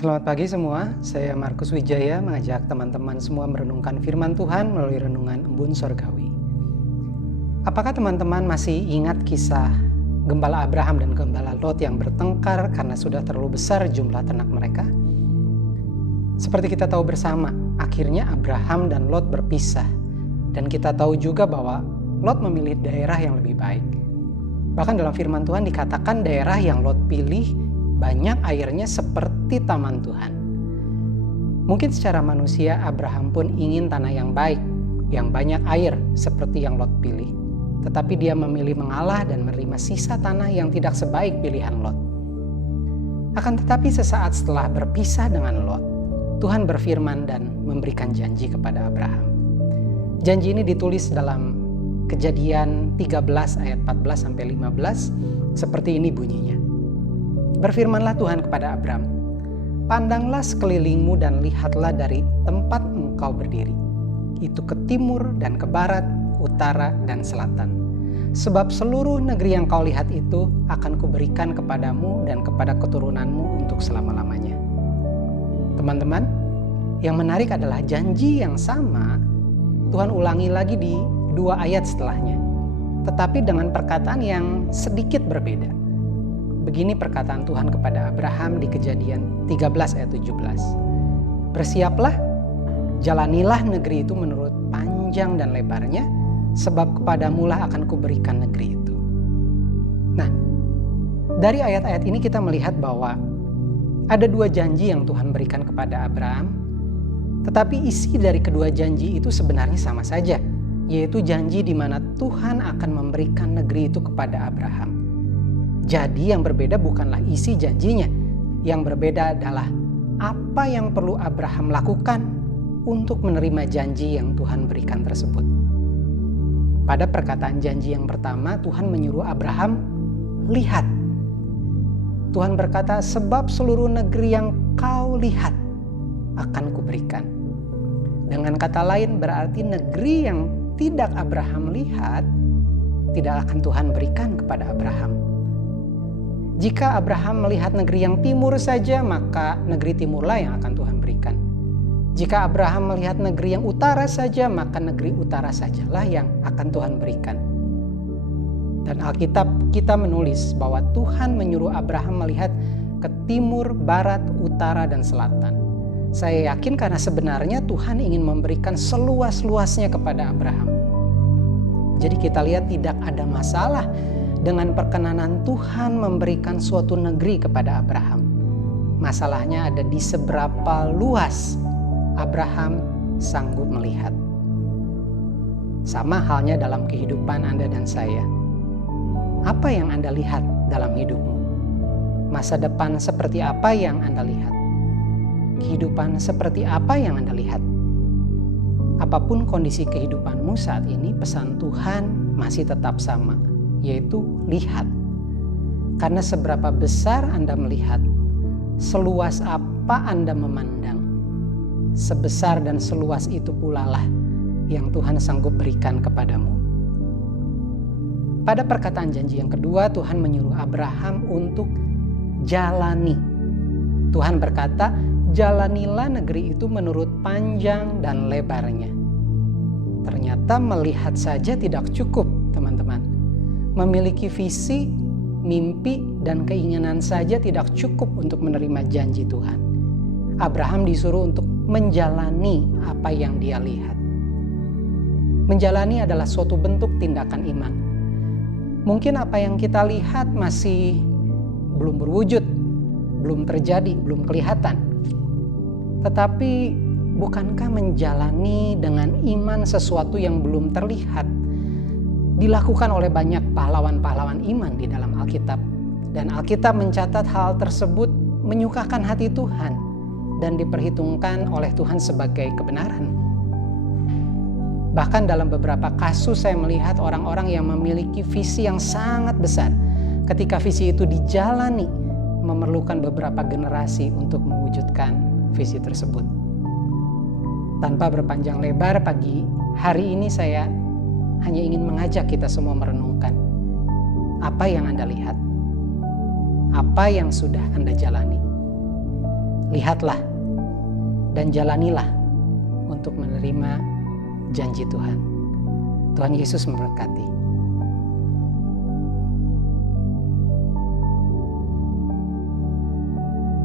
Selamat pagi semua, saya Markus Wijaya mengajak teman-teman semua merenungkan firman Tuhan melalui renungan Embun Sorgawi. Apakah teman-teman masih ingat kisah Gembala Abraham dan Gembala Lot yang bertengkar karena sudah terlalu besar jumlah ternak mereka? Seperti kita tahu bersama, akhirnya Abraham dan Lot berpisah. Dan kita tahu juga bahwa Lot memilih daerah yang lebih baik. Bahkan dalam firman Tuhan dikatakan daerah yang Lot pilih banyak airnya seperti taman Tuhan. Mungkin secara manusia Abraham pun ingin tanah yang baik, yang banyak air seperti yang Lot pilih. Tetapi dia memilih mengalah dan menerima sisa tanah yang tidak sebaik pilihan Lot. Akan tetapi sesaat setelah berpisah dengan Lot, Tuhan berfirman dan memberikan janji kepada Abraham. Janji ini ditulis dalam Kejadian 13 ayat 14-15, seperti ini bunyinya. Berfirmanlah Tuhan kepada Abram, pandanglah sekelilingmu dan lihatlah dari tempat engkau berdiri, itu ke timur dan ke barat, utara dan selatan. Sebab seluruh negeri yang kau lihat itu akan kuberikan kepadamu dan kepada keturunanmu untuk selama-lamanya. Teman-teman, yang menarik adalah janji yang sama Tuhan ulangi lagi di 2 ayat setelahnya, tetapi dengan perkataan yang sedikit berbeda. Begini perkataan Tuhan kepada Abraham di Kejadian 13 ayat 17. Bersiaplah, jalanilah negeri itu menurut panjang dan lebarnya, sebab kepadamulah akan kuberikan negeri itu. Nah, dari ayat-ayat ini kita melihat bahwa ada 2 janji yang Tuhan berikan kepada Abraham, tetapi isi dari kedua janji itu sebenarnya sama saja, yaitu janji di mana Tuhan akan memberikan negeri itu kepada Abraham. Jadi yang berbeda bukanlah isi janjinya, yang berbeda adalah apa yang perlu Abraham lakukan untuk menerima janji yang Tuhan berikan tersebut. Pada perkataan janji yang pertama, Tuhan menyuruh Abraham, lihat. Tuhan berkata, sebab seluruh negeri yang kau lihat akan kuberikan. Dengan kata lain berarti negeri yang tidak Abraham lihat, tidak akan Tuhan berikan kepada Abraham. Jika Abraham melihat negeri yang timur saja, maka negeri timurlah yang akan Tuhan berikan. Jika Abraham melihat negeri yang utara saja, maka negeri utara sajalah yang akan Tuhan berikan. Dan Alkitab kita menulis bahwa Tuhan menyuruh Abraham melihat ke timur, barat, utara, dan selatan. Saya yakin karena sebenarnya Tuhan ingin memberikan seluas-luasnya kepada Abraham. Jadi kita lihat tidak ada masalah dengan perkenanan Tuhan memberikan suatu negeri kepada Abraham. Masalahnya ada di seberapa luas Abraham sanggup melihat. Sama halnya dalam kehidupan Anda dan saya. Apa yang Anda lihat dalam hidupmu? Masa depan seperti apa yang Anda lihat? Kehidupan seperti apa yang Anda lihat? Apapun kondisi kehidupanmu saat ini, pesan Tuhan masih tetap sama, yaitu lihat. Karena seberapa besar Anda melihat, seluas apa Anda memandang, sebesar dan seluas itu pula lah yang Tuhan sanggup berikan kepadamu. Pada perkataan janji yang kedua, Tuhan menyuruh Abraham untuk jalani. Tuhan berkata, jalanilah negeri itu menurut panjang dan lebarnya. Ternyata melihat saja tidak cukup, teman-teman. Memiliki visi, mimpi, dan keinginan saja tidak cukup untuk menerima janji Tuhan. Abraham disuruh untuk menjalani apa yang dia lihat. Menjalani adalah suatu bentuk tindakan iman. Mungkin apa yang kita lihat masih belum berwujud, belum terjadi, belum kelihatan. Tetapi bukankah menjalani dengan iman sesuatu yang belum terlihat dilakukan oleh banyak pahlawan-pahlawan iman di dalam Alkitab. Dan Alkitab mencatat hal tersebut menyukakan hati Tuhan dan diperhitungkan oleh Tuhan sebagai kebenaran. Bahkan dalam beberapa kasus saya melihat orang-orang yang memiliki visi yang sangat besar. Ketika visi itu dijalani, memerlukan beberapa generasi untuk mewujudkan visi tersebut. Tanpa berpanjang lebar, pagi hari ini saya hanya ingin mengajak kita semua merenungkan apa yang Anda lihat, apa yang sudah Anda jalani. lihatlah dan jalanilah untuk menerima janji Tuhan. Tuhan Yesus memberkati.